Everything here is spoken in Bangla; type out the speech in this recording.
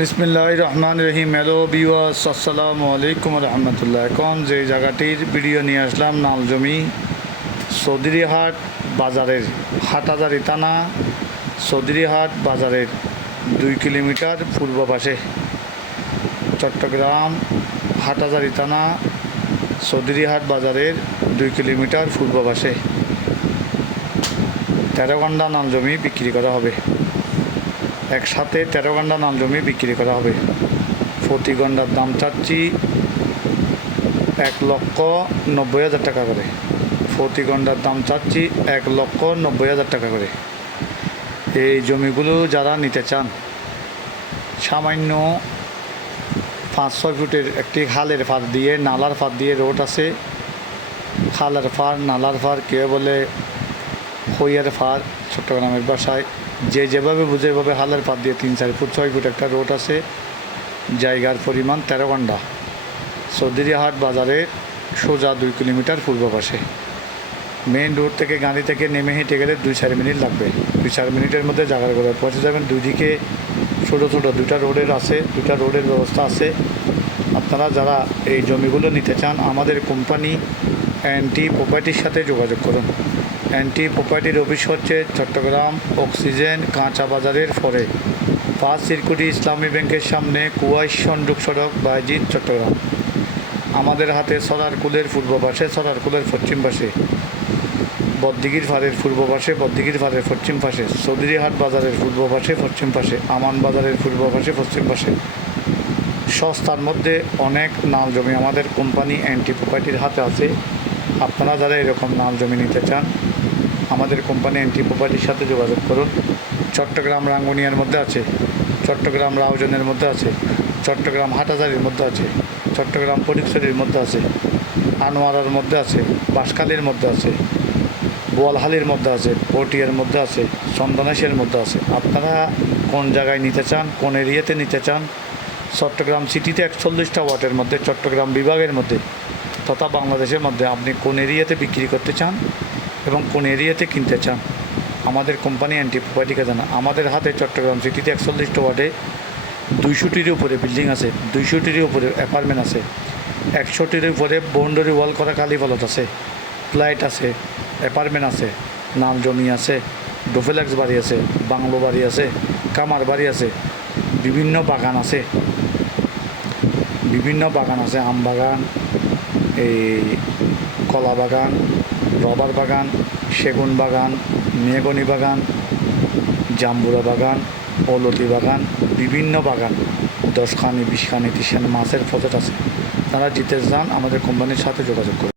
বিসমিল্লাহির রহমানির রহিম। হ্যালো ভিউয়ার্স, আসসালামু আলাইকুম রহমতুল্লাহ। এখন যে জায়গাটির ভিডিও নিয়ে আসলাম, নালজমি চৌধুরীহাট বাজারের হাটহাজারী থানা চৌধুরীহাট বাজারের 2 কিলোমিটার পূর্ব পাশে, চট্টগ্রাম হাটহাজারী থানা চৌধুরীহাট বাজারের 2 কিলোমিটার পূর্ব পাশে 13 গন্ডা নালজমি বিক্রি করা হবে। একসাথে 13 গন্ডা নালজমি বিক্রি করা হবে। প্রতি গন্ডার দাম চাচ্ছি 1,90,000 টাকা করে। প্রতি গন্ডার দাম চাচ্ছি 1,90,000 টাকা করে। এই জমিগুলো যারা নিতে চান, সামান্য 5-6 ফুটের একটি খালের ফার দিয়ে, নালার ফার দিয়ে রোড আছে। খালের ফার, নালার ফার, কেউ বলে হইয়ার ফার চট্টগ্রামের ভাষায়, যে যেভাবে বুঝে এভাবে হালের ফার দিয়ে 3-4 ফুট 6 ফুট একটা রোড আছে। জায়গার পরিমাণ 13 গন্ডা। চৌধুরীহাট বাজারের সোজা 2 কিলোমিটার পূর্ব পাশে। মেইন রোড থেকে গাড়ি থেকে নেমে হেঁটে গেলে 2-4 মিনিট লাগবে। 2-4 মিনিটের মধ্যে জায়গার করে পৌঁছে যাবেন। দুদিকে ছোটো ছোটো দুটা রোডের ব্যবস্থা আছে। আপনারা যারা এই জমিগুলো নিতে চান, আমাদের কোম্পানি এনটি প্রপার্টির সাথে যোগাযোগ করুন। এনটি প্রপার্টির অফিস হচ্ছে চট্টগ্রাম অক্সিজেন কাঁচা বাজারের পরে 5 সিরকুটি ইসলামী ব্যাংকের সামনে, কুয়াইশ সংযোগ সড়ক, বায়জিৎ, চট্টগ্রাম। আমাদের হাতে সরারকুলের পূর্ব পাশে, সরারকুলের পশ্চিম পাশে, বদ্দিগির ফাড়ের পূর্ব পাশে, বদ্দিগির ফাড়ের পশ্চিম পাশে, চৌধুরীহাট বাজারের পূর্ব পাশে পশ্চিম পাশে, আমান বাজারের পূর্ব পাশে পশ্চিম পাশে সস্তার মধ্যে অনেক নাল জমি আমাদের কোম্পানি এনটি প্রপার্টির হাতে আছে। আপনারা যারা এরকম নাল জমি নিতে চান, আমাদের কোম্পানি এনটি প্রপার্টির সাথে যোগাযোগ করুন। চট্টগ্রাম রাঙ্গুনিয়ার মধ্যে আছে, চট্টগ্রাম রাউজানের মধ্যে আছে, চট্টগ্রাম হাটহাজারীর মধ্যে আছে, চট্টগ্রাম ফটিকছড়ির মধ্যে আছে, আনোয়ারার মধ্যে আছে, বাঁশখালীর মধ্যে আছে, বোয়ালহালির মধ্যে আছে, পটিয়ার মধ্যে আছে, চন্দনেশের মধ্যে আছে। আপনারা কোন জায়গায় নিতে চান, কোন এরিয়াতে নিতে চান, চট্টগ্রাম সিটিতে 41টা ওয়ার্ডের মধ্যে, চট্টগ্রাম বিভাগের মধ্যে তথা বাংলাদেশের মধ্যে আপনি কোন এরিয়াতে বিক্রি করতে চান এবং কোন এরিয়াতে কিনতে চান, আমাদের কোম্পানি এনটি প্রপার্টিকে জানা। আমাদের হাতে চট্টগ্রাম সিটিতে 41টা ওয়ার্ডে 200টির উপরে বিল্ডিং আছে, 200টির উপরে অ্যাপার্টমেন্ট আছে, 100টির উপরে বাউন্ডারি ওয়াল করা কালী ফলক আছে, ফ্ল্যাট আছে, অ্যাপার্টমেন্ট আছে, নাল জমি আছে, ডুপ্লেক্স বাড়ি আছে, বাংলো বাড়ি আছে, কামার বাড়ি আছে, বিভিন্ন বাগান আছে, আম বাগান, এই কলা বাগান, রবার বাগান, সেগুন বাগান, মেহগনি বাগান, জাম্বুরা বাগান, অলতি বাগান, বিভিন্ন বাগান, 10খানি 20খানি 30খানি মাছের প্রজেক্ট আছে। তারা জিতে যান, আমাদের কোম্পানির সাথে যোগাযোগ করুন।